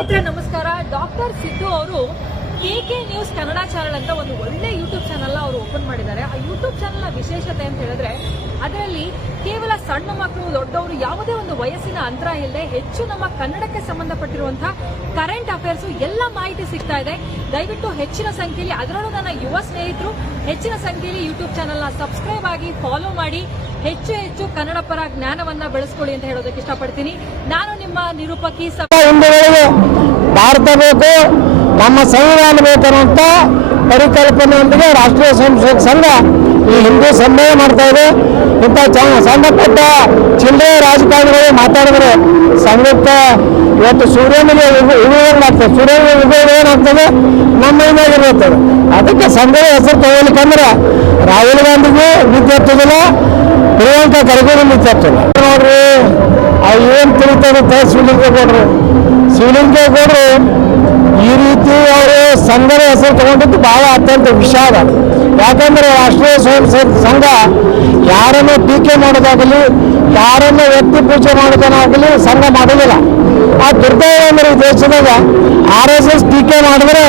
ನಮಸ್ಕಾರ. ಡಾಕ್ಟರ್ ಸಿದ್ದು ಅವರು KK news Kannada channel ಅಂತ ಒಂದು ಒಳ್ಳೆ ಯೂಟ್ಯೂಬ್ ಚಾನೆಲ್ ಅವರು ಓಪನ್ ಮಾಡಿದ್ದಾರೆ. ಆ ಯೂಟ್ಯೂಬ್ ಚಾನೆಲ್ ವಿಶೇಷತೆ ಅಂತ ಹೇಳಿದ್ರೆ ಅದರಲ್ಲಿ ಕೇವಲ ಸಣ್ಣ ಮಕ್ಕಳು ದೊಡ್ಡವರು ಯಾವುದೇ ಒಂದು ವಯಸ್ಸಿನ ಅಂತರ ಇಲ್ಲದೆ ಹೆಚ್ಚು ನಮ್ಮ ಕನ್ನಡಕ್ಕೆ ಸಂಬಂಧಪಟ್ಟಿರುವಂತಹ ಕರೆಂಟ್ ಅಫೇರ್ಸ್ ಎಲ್ಲ ಮಾಹಿತಿ ಸಿಗ್ತಾ ಇದೆ. ದಯವಿಟ್ಟು ಹೆಚ್ಚಿನ ಸಂಖ್ಯೆಯಲ್ಲಿ, ಅದರಲ್ಲೂ ನನ್ನ ಯುವ ಸ್ನೇಹಿತರು ಹೆಚ್ಚಿನ ಸಂಖ್ಯೆಯಲ್ಲಿ ಯೂಟ್ಯೂಬ್ ಚಾನೆಲ್ ನ ಸಬ್ಸ್ಕ್ರೈಬ್ ಆಗಿ ಫಾಲೋ ಮಾಡಿ ಹೆಚ್ಚು ಕನ್ನಡ ಪರ ಜ್ಞಾನವನ್ನ ಬೆಳೆಸ್ಕೊಳ್ಳಿ ಅಂತ ಹೇಳೋದಕ್ಕೆ ಇಷ್ಟಪಡ್ತೀನಿ. ನಾನು ನಿಮ್ಮ ನಿರೂಪಕಿ. ಭಾರತ ಬೇಕು, ನಮ್ಮ ಸಂವಿಧಾನ ಬೇಕನ್ನುವಂತ ಪರಿಕಲ್ಪನೆಯೊಂದಿಗೆ ರಾಷ್ಟ್ರೀಯ ಸ್ವಯಂಸೇವಕ ಸಂಘ ಈ ಹಿಂದೂ ಸಮ್ಮೇಳನ ಮಾಡ್ತಾ ಇದೆ. ಇಂಥ ಸಣ್ಣಪುಟ್ಟ ಚಿಲ್ಲರೆ ರಾಜಕಾರಣಿಗಳು ಮಾತಾಡಿದ್ರೆ ಸಂಘಕ್ಕೆ ಇವತ್ತು ಸೂರ್ಯನಿಗೆ ಉಗುಳಾಗ್ತದೆ. ಸೂರ್ಯನಿಗೆ ಉಗುಳು ಏನಾಗ್ತದೆ, ನಮ್ಮ ಮೈನಾಗಿರ್ತದೆ. ಅದಕ್ಕೆ ಸಂಘದ ಹೆಸರು ತಗೊಳ್ಲಿಕ್ಕಂದ್ರೆ ರಾಹುಲ್ ಗಾಂಧಿಗೂ ವಿದ್ಯೆ ಹತ್ತದಿಲ್ಲ, ಪ್ರಿಯಾಂಕಾ ಖರ್ಗೆಗೂ ವಿದ್ಯೆ ಹತ್ತಲ್ಲ. ನೋಡ್ರಿ ಏನು ತಿಳಿತದೆ ಶಿವಲಿಂಗೇಗೌಡರು ಈ ರೀತಿ ಅವರು ಸಂಘದ ಹೆಸರು ತಗೊಂಡಿದ್ದು ಬಹಳ ಅತ್ಯಂತ ವಿಷಾದ. ಯಾಕಂದ್ರೆ ರಾಷ್ಟ್ರೀಯ ಸ್ವಯಂ ಸೇವಕ ಸಂಘ ಯಾರನ್ನು ಟೀಕೆ ಮಾಡೋದಾಗಲಿ, ಯಾರನ್ನು ವ್ಯಕ್ತಿ ಪೂಜೆ ಮಾಡೋದನ್ನಾಗಲಿ ಸಂಘ ಮಾಡೋದಿಲ್ಲ. ಆ ದುರ್ದೈವ ಅಂದ್ರೆ ಈ ದೇಶದಾಗ RSS ಟೀಕೆ ಮಾಡಿದ್ರೆ